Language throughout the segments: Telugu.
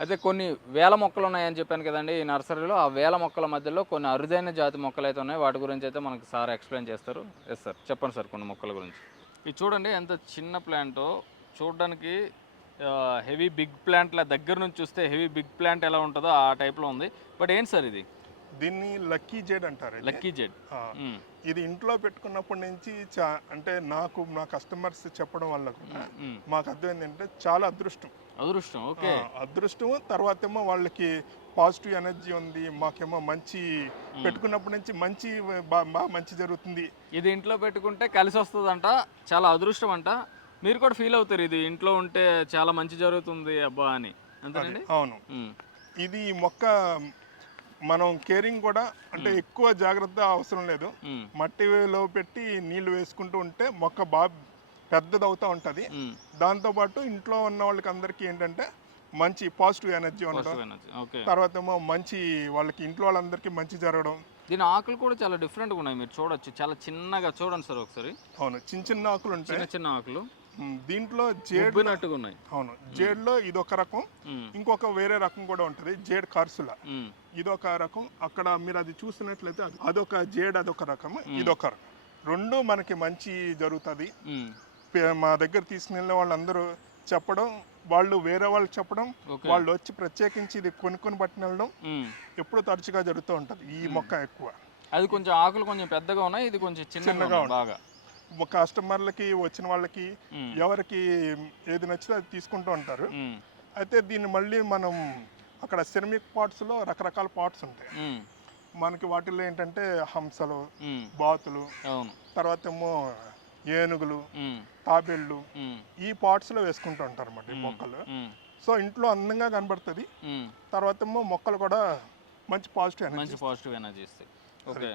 అయితే కొన్ని వేల మొక్కలు ఉన్నాయని చెప్పాను కదండీ ఈ నర్సరీలో. ఆ వేల మొక్కల మధ్యలో కొన్ని అరుదైన జాతి మొక్కలైతే ఉన్నాయి. వాటి గురించి అయితే మనకు సార్ ఎక్స్‌ప్లెయిన్ చేస్తారు. Yes sir. చెప్పండి సార్ కొన్ని మొక్కల గురించి. ఇది చూడండి ఎంత చిన్న ప్లాంటో. చూడడానికి హెవీ బిగ్ ప్లాంట్‌లా దగ్గర నుంచి చూస్తే హెవీ బిగ్ ప్లాంట్ ఎలా ఉంటదో ఆ టైప్‌లో ఉంది. బట్ ఏంటి సార్ ఇది? దీన్ని లక్కీ జేడ్ అంటారు. ఇది లక్కీ జెడ్. ఆ, హ్మ్. ఇది ఇంట్లో పెట్టుకున్నప్పటి నుంచి అంటే నాకు నా కస్టమర్స్ చెప్పడం వల్ల కూడా హ్మ్. మాకు అర్థం ఏంటంటే చాలా అదృష్టం. అదృష్టం. ఓకే. అదృష్టం తర్వాత ఏమో వాళ్ళకి పాజిటివ్ ఎనర్జీ ఉంది, మాకేమో మంచి పెట్టుకున్నప్పటి నుంచి మంచి బాగా మంచి జరుగుతుంది. ఇది ఇంట్లో పెట్టుకుంటే కలిసొస్తదంట. చాలా అదృష్టం అంట. మీరు కూడా ఫీల్ అవుతారు ఇది ఇంట్లో ఉంటే చాలా మంచి జరుగుతుంది అబ్బా అని. అంతేనండి? అవును. హ్మ్. ఇది మొక్క మనం కేరింగ్ కూడా అంటే ఎక్కువ జాగ్రత్త అవసరం లేదు. హ్మ్. మట్టిలో పెట్టి నీళ్లు వేసుకుంటూ ఉంటే మొక్క బాగా పెద్దదవుతూ ఉంటుంది. హ్మ్. దాంతోపాటు ఇంట్లో ఉన్న వాళ్ళకి అందరికీ ఏంటంటే మంచి పాజిటివ్ ఎనర్జీ ఉండడం, పాజిటివ్ ఎనర్జీ. ఓకే. తర్వాత ఏమో మంచి వాళ్ళకి ఇంట్లో వాళ్ళందరికీ మంచి జరగడం. దీని ఆకులు కూడా చాలా డిఫరెంట్‌గా ఉన్నాయి. మీరు చూడొచ్చు. చాలా చిన్నగా చూడండి సార్ ఒకసారి. అవును, చిన్న చిన్న ఆకులు ఉంటాయి. చిన్న చిన్న ఆకులు. దీంట్లో జేడ్, ఉబ్బినట్టుగా ఉన్నాయి. అవును, జేడ్లో ఇదొక రకం, హ్మ్. ఇంకొక వేరే రకం కూడా ఉంటుంది, జేడ్ కార్సుల. హ్మ్. ఇదొక రకం. అక్కడ మీరు అది చూసినట్లయితే అదొక జేడ్, అదొక రకం, ఇదొక రకం. రెండు మనకి మంచి జరుగుతుంది. హ్మ్. మా దగ్గర తీసుకెళ్ళిన వాళ్ళందరూ చెప్పడం, వాళ్ళు వేరే వాళ్ళకి చెప్పడం, ఓకే. వాళ్ళు వచ్చి ప్రత్యేకించి ఇది కొనుక్కొని పట్టుని వెళ్ళడం హ్మ్. ఎప్పుడూ తరచుగా జరుగుతూ ఉంటుంది. ఈ మొక్క ఎక్కువ అది కొంచెం ఆకులు కొంచెం పెద్దగా ఉన్నాయి. ఇది కొంచెం చిన్నగా చిన్నగా ఉన్నాయి బాగా. కస్టమర్లకి వచ్చిన వాళ్ళకి హ్మ్. ఎవరికి ఏది నచ్చితే అది తీసుకుంటూ ఉంటారు. హ్మ్. అయితే దీన్ని మళ్ళీ మనం అక్కడ సిరమిక్ పాట్స్లో రకరకాల పాట్స్ ఉంటాయి. హ్మ్. మనకి వాటిల్లో ఏంటంటే హంసలు, హ్మ్. బాతులు, అవును. తర్వాత ఏమో ఏనుగులు, హ్మ్. తాబేళ్ళు, హ్మ్. ఈ పాట్స్లో వేసుకుంటూ ఉంటారు అన్నమాట ఈ హ్మ్. మొక్కలు. హ్మ్. సో ఇంట్లో అందంగా కనబడుతుంది. హ్మ్. తర్వాత ఏమో మొక్కలు కూడా మంచి పాజిటివ్ ఎనర్జీ. మంచి పాజిటివ్ ఎనర్జీ ఇస్తాయి. ఓకే.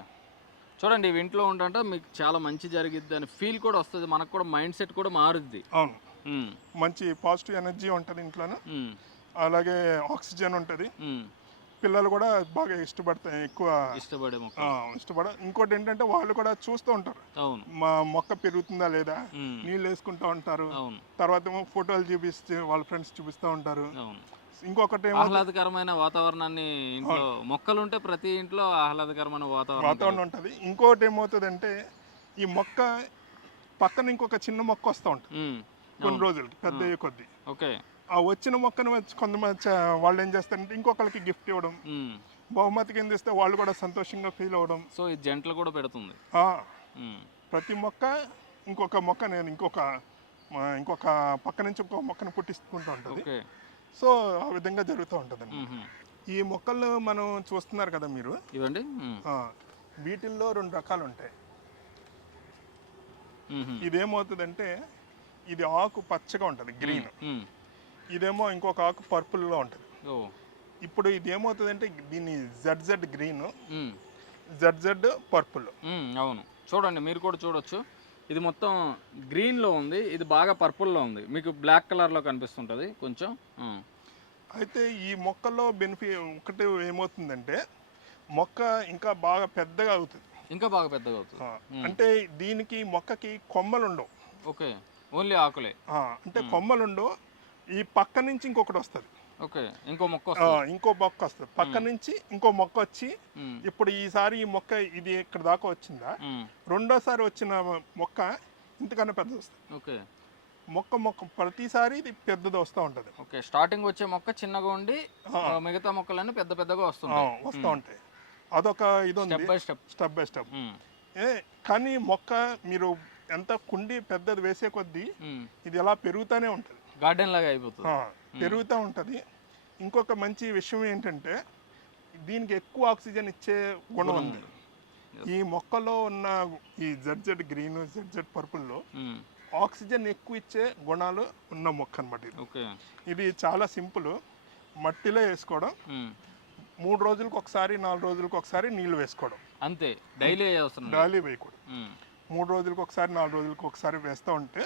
చూడండి ఇవి ఇంట్లో ఉంటుంటే మీకు చాలా మంచి జరిగిద్ది అని ఫీల్ కూడా వస్తది. మనకు కూడా మైండ్ సెట్ కూడా మారుద్ది. అవును, హ్మ్. మంచి పాజిటివ్ ఎనర్జీ ఉంటుంది ఇంట్లోనే. హ్మ్. అలాగే ఆక్సిజన్ ఉంటుంది. హ్మ్. పిల్లలు కూడా బాగా ఇష్టపడతాయి, ఎక్కువ ఇష్టపడే మొక్కలు. ఇంకోటి ఏంటంటే వాళ్ళు కూడా చూస్తూ ఉంటారు అవును. మా మొక్క పెరుగుతుందా లేదా, హ్మ్. నీళ్ళు వేసుకుంటూ ఉంటారు. అవును. తర్వాత ఏమో ఫోటోలు చూపిస్తే వాళ్ళ ఫ్రెండ్స్ చూపిస్తూ ఉంటారు. అవును. ఇంకొకటి ఏమో ఆహ్లాదకరమైన వాతావరణాన్ని ఇంట్లో మొక్కలుంటే ప్రతి ఇంట్లో ఆహ్లాదకరమైన వాతావరణం వాతావరణం ఉంటుంది. ఇంకోటి ఏమవుతుందంటే ఈ మొక్క పక్కన ఇంకొక చిన్న మొక్క వస్తూ ఉంటుంది హ్మ్. కొన్ని అవును. రోజులకి పెద్ద హ్మ్. అయ్యే కొద్దీ. ఓకే. ఆ వచ్చిన మొక్కను వచ్చి కొంతమంది వాళ్ళు ఏం చేస్తారంటే ఇంకొకరికి గిఫ్ట్ ఇవ్వడం, హ్మ్. బహుమతి కింద ఇస్తే వాళ్ళు కూడా సంతోషంగా ఫీల్ అవ్వడం. సో ఇది జంటలు కూడా పెడుతుంది. ఆ, హ్మ్. ప్రతి మొక్క ఇంకొక మొక్క నేను ఇంకొక పక్క నుంచి ఇంకొక మొక్కను పుట్టించుకుంటూ ఉంటుంది. ఓకే. సో ఆ విధంగా జరుగుతూ ఉంటుంది అన్నమాట. హుహు. ఈ మొక్కలను మనం చూస్తున్నారు కదా మీరు. ఇవండి? హ్మ్. ఆ, వీటిల్లో రెండు రకాలు ఉంటాయి. హుహు. ఇదేమవుతుందంటే ఇది ఆకు పచ్చగా ఉంటుంది, హ్మ్. గ్రీన్. హ్మ్. ఇదేమో ఇంకొక ఆకు పర్పుల్లో ఉంటుంది. ఓహ్! ఇప్పుడు ఇది ఏమవుతుందంటే దీన్ని జెడ్ గ్రీన్, హ్మ్. Z purple. హ్మ్. అవును. చూడండి మీరు కూడా చూడొచ్చు. ఇది మొత్తం గ్రీన్‌లో ఉంది. ఇది బాగా పర్పుల్‌లో ఉంది. మీకు బ్లాక్ కలర్‌లో కనిపిస్తుంటది కొంచెం. హ్మ్. అయితే ఈ మొక్కల్లో ఒకటి ఏమవుతుందంటే మొక్క ఇంకా బాగా పెద్దగా అవుతుంది. ఇంకా బాగా పెద్దగా అవుతది. ఆ, హ్మ్. అంటే దీనికి మొక్కకి కొమ్మలు ఉండవు. ఓకే. ఓన్లీ ఆకులే. అంటే హ్మ్. కొమ్మలు ఉండవు. ఈ పక్క నుంచి ఇంకొకటి వస్తుంది. ఓకే. ఇంకో మొక్కొస్తది. ఇంకో మొక్క వస్తుంది పక్క హ్మ్. నుంచి, ఇంకో మొక్క వచ్చి హ్మ్. ఇప్పుడు ఈసారి ఈ మొక్క ఇది ఇక్కడ దాకా వచ్చిందా, హ్మ్. రెండోసారి వచ్చిన మొక్క ఇంతకన్నా పెద్దది వస్తుంది. ఓకే. మొక్క మొక్క ప్రతిసారి ఇది పెద్దది వస్తూ ఉంటుంది. ఓకే. స్టార్టింగ్ వచ్చే మొక్క చిన్నగా ఉండి మిగతా మొక్కలన్నీ పెద్ద పెద్దగా వస్తుంటాయి. వస్తూ హ్మ్. ఉంటాయి. అదొక ఇది స్టెప్ ఉంది, by step. Step by step. హ్మ్. కానీ మొక్క మీరు ఎంత కుండి పెద్దది వేసే కొద్దీ హ్మ్. ఇది ఎలా పెరుగుతూనే ఉంటుంది. గార్డెన్ లాగా అయిపోతది. హ్మ్. పెరుగుతూ ఉంటుంది. ఇంకొక మంచి విషయం ఏంటంటే దీనికి ఎక్కువ ఆక్సిజన్ ఇచ్చే గుణం గుణం ఉంది. ఉంది. ఈ యెస్. మొక్కలో ఉన్న ఈ జెడ్ గ్రీన్, జెడ్ పర్పుల్లో హ్మ్. ఆక్సిజన్ ఎక్కువ ఇచ్చే గుణాలు ఉన్న మొక్క అనమాట ఇది. ఓకే. ఇది చాలా సింపుల్. మట్టిలో వేసుకోవడం, హ్మ్. 3 రోజులకు ఒకసారి, 4 రోజులకు ఒకసారి నీళ్లు వేసుకోవడం. అంతే. డైలీ అవసరం లేదు. డైలీ వేయకూడదు. హ్మ్. 3 రోజులకు ఒకసారి, 4 రోజులకు ఒకసారి వేస్తూ ఉంటే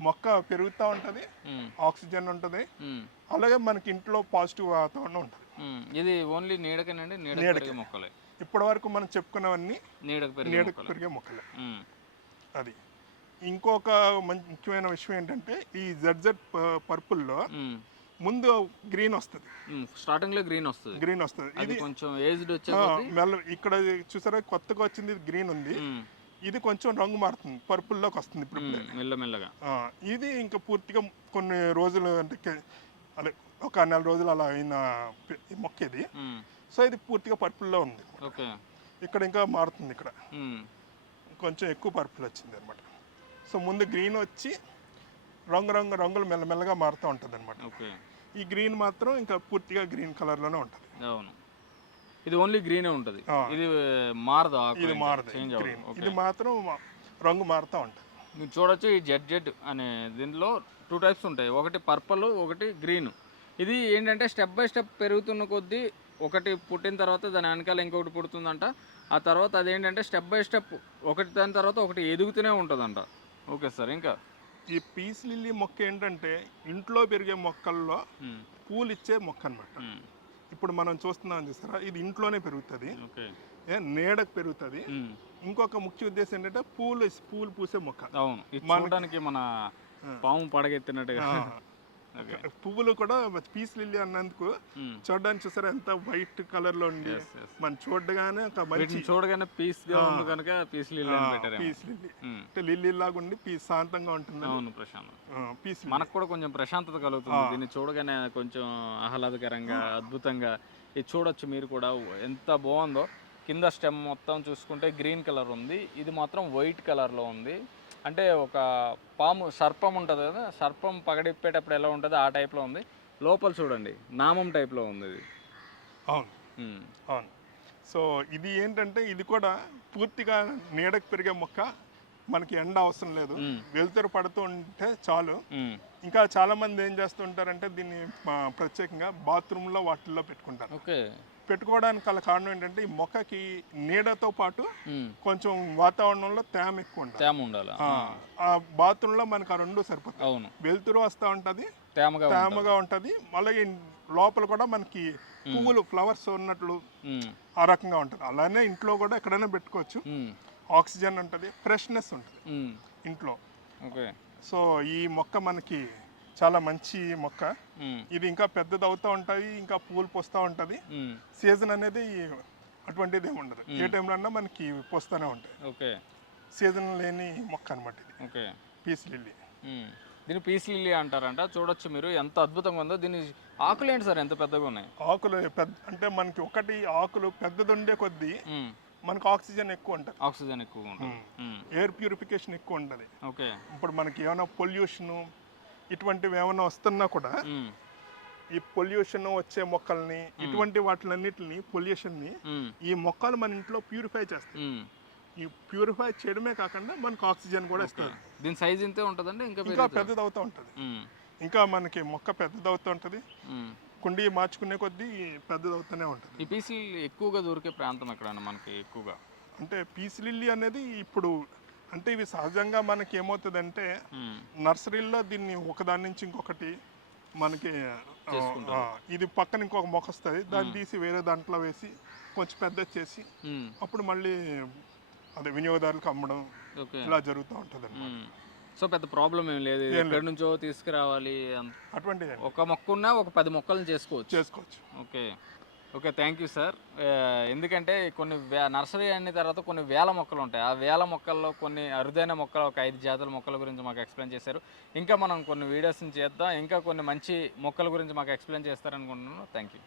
మొక్క పెరుగుతూ ఉంటుంది, హ్మ్. ఆక్సిజన్ ఉంటుంది, హ్మ్. అలాగే మనకి ఇంట్లో పాజిటివ్ వాతావరణం ఉంటుంది. హ్మ్. ఇది ఓన్లీ నీడకేనండి? నీడకి నీడకి పెరిగే మొక్కలే. ఇప్పటి వరకు మనం చెప్పుకున్నవన్నీ నీడకి పెరిగే నీడకు మొక్కలే. పెరిగే మొక్కలే. హ్మ్. అది ఇంకొక ముఖ్యమైన విషయం ఏంటంటే ఈ జెడ్ పర్పుల్లో హ్మ్. ముందు గ్రీన్ వస్తుంది, స్టార్టింగ్ లో గ్రీన్ వస్తుంది. ఇది ఇది కొంచెం ఏజ్డ్ వచ్చే ఇక్కడ చూసారా కొత్తగా వచ్చింది గ్రీన్ ఉంది, ఇది కొంచెం రంగు మారుతుంది, పర్పుల్లోకి వస్తుంది ఇప్పుడు మెల్లమెల్లగా. ఇది ఇంకా పూర్తిగా కొన్ని రోజులు అంటే అదే ఒక నెల రోజులు అలా అయిన మొక్క ఇది. సో ఇది పూర్తిగా పర్పుల్లో ఉంది. ఓకే, ఇక్కడ ఇంకా మారుతుంది, ఇక్కడ కొంచెం ఎక్కువ పర్పుల్ వచ్చింది అనమాట. సో ముందు గ్రీన్ వచ్చి రంగులు మెల్లమెల్లగా మారుతూ ఉంటుంది అనమాట. ఓకే, ఈ గ్రీన్ మాత్రం ఇంకా పూర్తిగా గ్రీన్ కలర్లోనే ఉంటుంది. అవును, ఇది ఓన్లీ గ్రీనే ఉంటుంది, ఇది మారదు, ఇది మారదు, ఇది మాత్రం రంగు మారుతూ ఉంటుంది. మీరు చూడొచ్చు ఈ జెడ్ అనే దీనిలో 2 టైప్స్ ఉంటాయి, ఒకటి పర్పుల్ ఒకటి గ్రీన్. ఇది ఏంటంటే స్టెప్ బై స్టెప్ పెరుగుతున్న కొద్దీ ఒకటి పుట్టిన తర్వాత దాని వెనకాల ఇంకొకటి పుడుతుందంట. ఆ తర్వాత అదేంటంటే స్టెప్ బై స్టెప్ ఒకటి దాని తర్వాత ఒకటి ఎదుగుతూనే ఉంటుందంట. ఓకే సార్, ఇంకా ఈ పీస్ లిల్లీ మొక్క ఏంటంటే ఇంట్లో పెరిగే మొక్కల్లో పూలు ఇచ్చే మొక్క అనమాట. ఇప్పుడు మనం చూస్తున్నాం చూసారా, ఇది ఇంట్లోనే పెరుగుతుంది, నీడకు పెరుగుతుంది. ఇంకొక ముఖ్య ఉద్దేశం ఏంటంటే పూలు పూసే మొక్క. అవును, చూడడానికి మన పాము పడగెత్తినట్టుగా. పువ్వులు కూడా పీస్ లిల్లీ అన్నందుకు చూడడానికి చూసారా ఎంత వైట్ కలర్ లో ఉంది, మనం చూడగానే ఒక మంచి చూడగానే పీస్ గా ఉంది కనుక పీస్ లిల్లీ అని పెట్టారు. పీస్ లిల్లీ అంటే లిల్లీ లాగా ఉండి పీస్ శాంతంగా ఉంటుంది. అవును, ప్రశాంతం. పీస్ మనకు కూడా కొంచెం ప్రశాంతత కలుగుతుంది దీన్ని చూడగానే, కొంచెం ఆహ్లాదకరంగా అద్భుతంగా. ఇది చూడొచ్చు మీరు కూడా ఎంత బాగుందో. కింద స్టెమ్ మొత్తం చూసుకుంటే గ్రీన్ కలర్ ఉంది, ఇది మాత్రం వైట్ కలర్లో ఉంది. అంటే ఒక పాము సర్పం ఉంటుంది కదా, సర్పం పగడిప్పేటప్పుడు ఎలా ఉంటుందో ఆ టైప్లో ఉంది. లోపల చూడండి నామం టైప్లో ఉంది ఇది. అవును, అవును. సో ఇది ఏంటంటే ఇది కూడా పూర్తిగా నీడకు పెరిగే మొక్క, మనకి ఎండ అవసరం లేదు, వెలుతురు పడుతూ ఉంటే చాలు. ఇంకా చాలా మంది ఏం చేస్తుంటారంటే దీన్ని ప్రత్యేకంగా బాత్రూంలో వాటిల్లో పెట్టుకుంటారు. ఓకే, పెట్టుకోవడానికి గల కారణం ఏంటంటే ఈ మొక్కకి నీడతో పాటు కొంచెం వాతావరణంలో తేమ ఎక్కువ ఉండాలి. ఆ బాత్రూంలో మనకు ఆ రెండు సరిపోతుంది. అవును, వెలుతురు వస్తూ ఉంటది, తేమగా ఉంటది, అలాగే లోపల కూడా మనకి పువ్వులు ఫ్లవర్స్ ఉన్నట్లు ఆ రకంగా ఉంటది. అలానే ఇంట్లో కూడా ఎక్కడైనా పెట్టుకోవచ్చు. ఆక్సిజన్ ఉంటుంది, ఫ్రెష్నెస్ ఉంటుంది ఇంట్లో. ఓకే, సో ఈ మొక్క మనకి చాలా మంచి మొక్క. ఇది ఇంకా పెద్దది అవుతూ ఉంటుంది, ఇంకా పూలు పోస్తూ ఉంటుంది. సీజన్ అనేది అటువంటిది ఏమి ఉండదు, ఏ టైంలో అన్నా మనకి పోస్తూనే ఉంటాయి. ఓకే, సీజన్ లేని మొక్క అనమాట ఇది. Okay, peace lily. దీన్ని పీస్ లిల్లీ అంటారంట. చూడొచ్చు మీరు ఎంత అద్భుతంగా ఉందో. దీని ఆకులు ఏంటి సార్ ఎంత పెద్దగా ఉన్నాయి? ఆకులు అంటే మనకి ఒకటి ఆకులు పెద్దది ఉండే కొద్దీ మనకు ఆక్సిజన్ ఎక్కువ ఉంటుంది. ఆక్సిజన్ ఎక్కువ ఉంటుంది, ఎయిర్ ప్యూరిఫికేషన్ ఎక్కువ ఉంటుంది. ఓకే, ఇప్పుడు మనకి ఏమైనా పొల్యూషన్ ఇటువంటివి ఏమైనా వస్తున్నా కూడా ఈ పొల్యూషన్ వచ్చే మొక్కల్ని ఇటువంటి వాటిలన్నిటిని పొల్యూషన్ని ఈ మొక్కలు మన ఇంట్లో ప్యూరిఫై చేస్తాయి. ఈ ప్యూరిఫై చేయడమే కాకుండా మనకు ఆక్సిజన్ కూడా ఇస్తుంది. దీని సైజ్ ఇంతే ఉంటుందండి, ఇంకా పెద్దది అవుతూ ఉంటుంది. ఇంకా మనకి మొక్క పెద్దది అవుతూ ఉంటుంది, కుండీ మార్చుకునే కొద్దీ పెద్దది అవుతూనే ఉంటుంది. ఈ పీస్ లిల్లీ ఎక్కువగా దొరికే ప్రాంతం ఎక్కడన్నా మనకి ఎక్కువగా? అంటే పీస్ లిల్లీ అనేది ఇప్పుడు అంటే ఇవి సహజంగా మనకి ఏమవుతుందంటే నర్సరీల్లో దీన్ని ఒకదాని నుంచి ఇంకొకటి మనకి ఇది పక్కన ఇంకొక మొక్క వస్తుంది, దాన్ని తీసి వేరే దాంట్లో వేసి కొంచెం పెద్ద చేసి అప్పుడు మళ్ళీ అదే వినియోగదారులకు అమ్మడం ఇలా జరుగుతూ ఉంటుంది అన్నమాట. సో పెద్ద ప్రాబ్లం ఏం లేదు, ఎక్కడి నుంచో తీసుకురావాలి అటువంటి. ఒక మొక్క ఉన్నా ఒక 10 మొక్కలను చేసుకోవచ్చు. Okay, okay, thank you sir. ఎందుకంటే కొన్ని నర్సరీ అయిన తర్వాత కొన్ని వేల మొక్కలు ఉంటాయి. ఆ వేల మొక్కల్లో కొన్ని అరుదైన మొక్కలు, ఒక 5 జాతుల మొక్కల గురించి మాకు ఎక్స్ప్లెయిన్ చేశారు. ఇంకా మనం కొన్ని వీడియోస్ని చేద్దాం, ఇంకా కొన్ని మంచి మొక్కల గురించి మాకు ఎక్స్ప్లెయిన్ చేస్తారనుకుంటున్నాను. Thank you.